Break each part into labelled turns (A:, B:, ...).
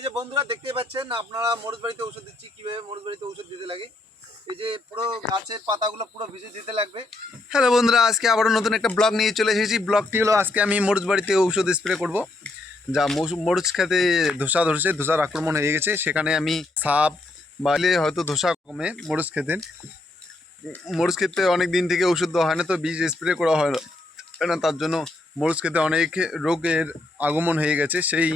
A: এই যে বন্ধুরা দেখতেই পাচ্ছেন, আপনারা মরুজ বাড়িতে ওষুধ দিচ্ছি, কীভাবে মরুজ বাড়িতে ওষুধ দিতে লাগে। এই যে পুরো গাছের পাতাগুলো পুরো ভিজে দিতে লাগবে। হ্যালো বন্ধুরা, আজকে আবারও নতুন একটা ব্লগ নিয়ে চলে এসেছি। ব্লগটি হলো, আজকে আমি মরুজ বাড়িতে ঔষধ স্প্রে করব। যা মরুজ খেতে ধোসা ধরছে, ধোসার আক্রমণ হয়ে গেছে। সেখানে আমি সাপ বালে হয়তো ধোসা কমে মরুজ খেতে। মরুজ খেতে অনেক দিন থেকে ওষুধ দেওয়া হয় না, তো বীজ স্প্রে করা হয় না, তার জন্য মরুজ খেতে অনেক রোগের আগমন হয়ে গেছে। সেই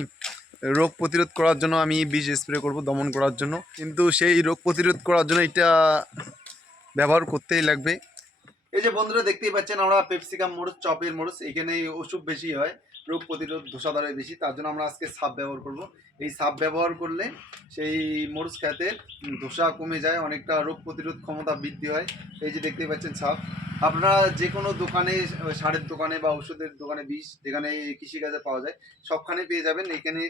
A: রোগ প্রতিরোধ করার জন্য আমি বীজ স্প্রে করব, দমন করার জন্য। কিন্তু সেই রোগ প্রতিরোধ করার জন্য এটা ব্যবহার করতেই লাগবে। এই যে বন্ধুরা দেখতেই পাচ্ছেন, আমরা পেপসিকাম মরুচ চপের মরুচ এখানে ওষুধ বেশি হয়, রোগ প্রতিরোধ ধোসাদারে বেশি। তার জন্য আমরা আজকে সাপ ব্যবহার করব। এই সাপ ব্যবহার করলে সেই মরুচ খেতে ধোসা কমে যায়, অনেকটা রোগ প্রতিরোধ ক্ষমতা বৃদ্ধি হয়। এই যে দেখতেই পাচ্ছেন সাপ। আপনারা যে কোনো দোকানে, সারের দোকানে বা ওষুধের দোকানে বিষ, যেখানে কৃষিকাজে পাওয়া যায়, সবখানে পেয়ে যাবেন। এখানে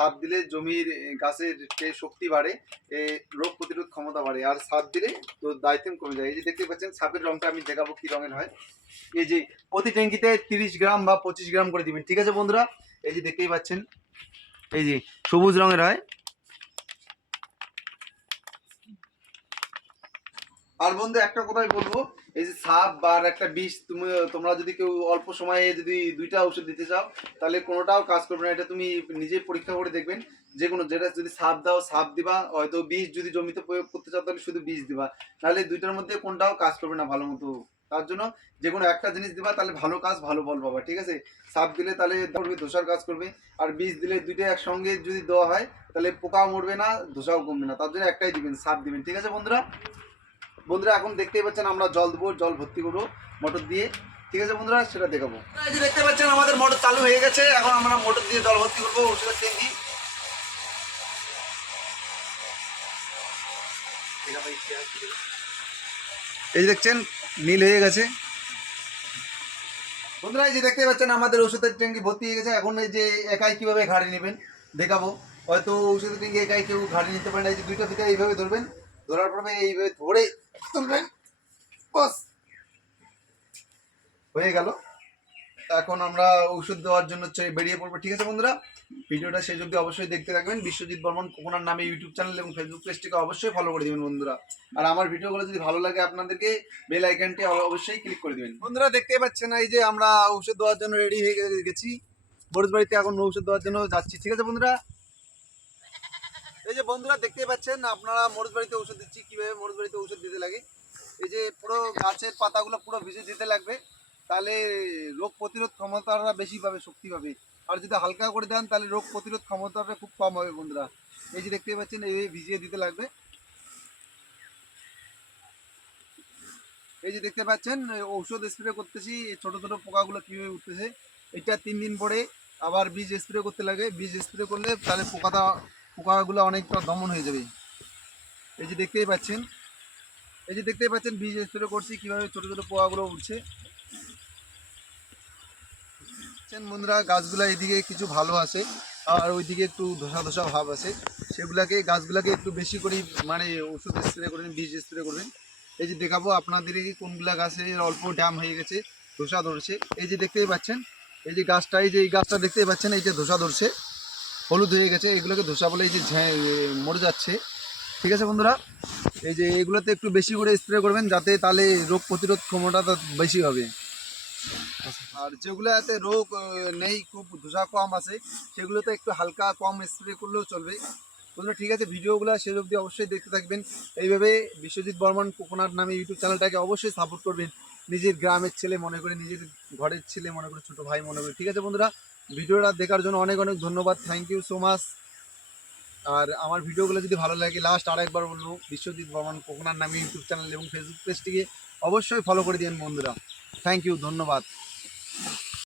A: সাপ দিলে জমির গাছের যে শক্তি বাড়ে এ, রোগ প্রতিরোধ ক্ষমতা বাড়ে। আর সাপ দিলে তো দায়িত্ব কমে যায়। এই যে দেখতে পাচ্ছেন সাপের রংটা আমি দেখাবো কি রঙের হয়। এই যে প্রতি ট্যাঙ্কিতে তিরিশ গ্রাম বা পঁচিশ গ্রাম করে দিবেন। ঠিক আছে বন্ধুরা? এই যে দেখতেই পাচ্ছেন এই যে সবুজ রঙের হয়। আর বন্ধু একটা কথাই বলব। এই যে সাপ বা একটা বিষ, তুমি, তোমরা যদি কেউ অল্প সময়ে যদি দুইটা ওষুধ দিতে চাও, তাহলে কোনোটাও কাজ করবে না। এটা তুমি নিজেই পরীক্ষা করে দেখবেন। যে কোনো যেটা যদি সাপ দাও, সাপ দিবা, হয়তো বিষ যদি জমিতে প্রয়োগ করতে চাও, তাহলে শুধু বিষ দিবা। নাহলে দুইটার মধ্যে কোনটাও কাজ করবে না ভালো মতো। তার জন্য যে কোনো একটা জিনিস দিবা, তাহলে ভালো কাজ, ভালো ফল পাবা, ঠিক আছে? সাপ দিলে তাহলে করবে ধোসার কাজ করবে। আর বিষ দিলে দুইটা একসঙ্গে যদি দেওয়া হয়, তাহলে পোকাও মরবে না, ধোসাও কমবে না। তার জন্য একটাই দিবেন, সাপ দিবেন, ঠিক আছে বন্ধুরা? বন্ধুরা এখন দেখতেই পাচ্ছেন আমরা জল দেবো জল ভর্তি করব মোটর দিয়ে। ঠিক আছে বন্ধুরা সেটা দেখাবো। এই যে দেখতে পাচ্ছেন আমাদের মোটর চালু হয়ে গেছে। এখন আমরা মোটর দিয়ে জল ভর্তি করব ওষুধের ট্যাঙ্কি এই দেখছেন নীল হয়ে গেছে। বন্ধুরা এই যে দেখতে পাচ্ছেন আমাদের ওষুধের ট্যাঙ্কি ভর্তি হয়ে গেছে। এখন এই যে একাই কীভাবে ঘাড়ি নেবেন দেখাবো। হয়তো ওষুধের ট্যাঙ্কি একাই কেউ ঘাড়ি নিতে পারেন এই যে দুইটা ফিতে এইভাবে ধরবেন। ধরার পরে এইভাবে ধরে তুলবেন। বস। হয়ে গেল। এখন আমরা ওষুধ দেওয়ার জন্য বেরিয়ে পড়ব। ঠিক আছে বন্ধুরা? ভিডিওটা শেষ অবধি অবশ্যই দেখতে থাকবেন। বিশ্বজিৎ বর্মন কোকোনার নামে ইউটিউব চ্যানেল এবং ফেসবুক পেজটিকে অবশ্যই ফলো করে দিবেন বন্ধুরা। আর আমার ভিডিওগুলো যদি ভালো লাগে আপনাদেরকে বেল আইকনটি অবশ্যই ক্লিক করে দিবেন। বন্ধুরা, দেখতেই পাচ্ছেন এই যে আমরা ঔষধ দেওয়ার জন্য রেডি হয়ে গেছি। বরুজ বাড়িতে এখন ঔষধ দেওয়ার জন্য যাচ্ছি। ঠিক আছে বন্ধুরা? এই যে বন্ধুরা দেখতে পাচ্ছেন, আপনারা মরুজ বাড়িতে ওষুধ দিচ্ছি, কীভাবে মরুজ বাড়িতে ওষুধ দিতে লাগে। এই যে পুরো গাছের পাতাগুলো পুরো ভিজে দিতে লাগবে, তাহলে রোগ প্রতিরোধ ক্ষমতাটা বেশি পাবে, শক্তি পাবে। আর যদি হালকা করে দেন, তাহলে রোগ প্রতিরোধ ক্ষমতাটা খুব কম হবে বন্ধুরা। এই যে দেখতে পাচ্ছেন, এই ভিজিয়ে দিতে লাগবে। এই যে দেখতে পাচ্ছেন, ঔষধ স্প্রে করতেছি ছোট ছোট পোকাগুলো কীভাবে উঠতেছে, এটা তিন দিন পরে আবার বীজ স্প্রে করতে লাগে। বীজ স্প্রে করলে তাহলে পোকাটা পোকাগুলো অনেকটা দমন হয়ে যাবে। এই যে দেখতেই পাচ্ছেন, এই যে দেখতেই পাচ্ছেন, বীজ স্প্রে করছি, কীভাবে ছোট ছোট পোকাগুলো উঠছে। বন্ধুরা, গাছগুলা এদিকে কিছু ভালো আছে, আর ওইদিকে একটু ধসা ধসা ভাব আছে। সেগুলাকে, গাছগুলাকে একটু বেশি করে মানে ওষুধ স্প্রে করবেন, বীজ স্প্রে করবেন। এই যে দেখাবো, আপনাদের কোনগুলা গাছে অল্প ড্যাম হয়ে গেছে, ধসা ধরছে। এই যে দেখতেই পাচ্ছেন, এই যে গাছটা, এই যে এই গাছটা দেখতেই পাচ্ছেন, এই যে ধসা ধরছে। হলুদ হয়ে গেছে, এগুলোকে ধসা বলে এই যে মরে যাচ্ছে। ঠিক আছে বন্ধুরা? এই যে এগুলোতে একটু বেশি করে স্প্রে করবেন যাতে তাহলে রোগ প্রতিরোধ ক্ষমতাটা বেশি হবে। আর যেগুলোতে রোগ নেই, খুব ধোসা কম আছে, সেগুলোতে একটু হালকা কম স্প্রে করলেও চলবে। বন্ধুরা, ঠিক আছে? ভিডিওগুলো শেষ অবধি অবশ্যই দেখতে থাকবেন। এইভাবে বিশ্বজিৎ বর্মন কোকোনাট নামে ইউটিউব চ্যানেলটাকে অবশ্যই সাপোর্ট করবেন। নিজের গ্রামের ছেলে মনে করে, নিজের ঘরের ছেলে মনে করে, ছোটো ভাই মনে করে। ঠিক আছে বন্ধুরা? ভিডিওটা দেখার জন্য অনেক অনেক ধন্যবাদ। থ্যাংক ইউ সো মাচ আর আমার ভিডিওগুলো যদি ভালো লাগে লাস্ট আর একবার বলব, বিশ্বজিৎ বর্মন কোকনার নামে ইউটিউব চ্যানেল এবং ফেসবুক পেজটিকে অবশ্যই ফলো করে দিন বন্ধুরা। থ্যাংক ইউ ধন্যবাদ।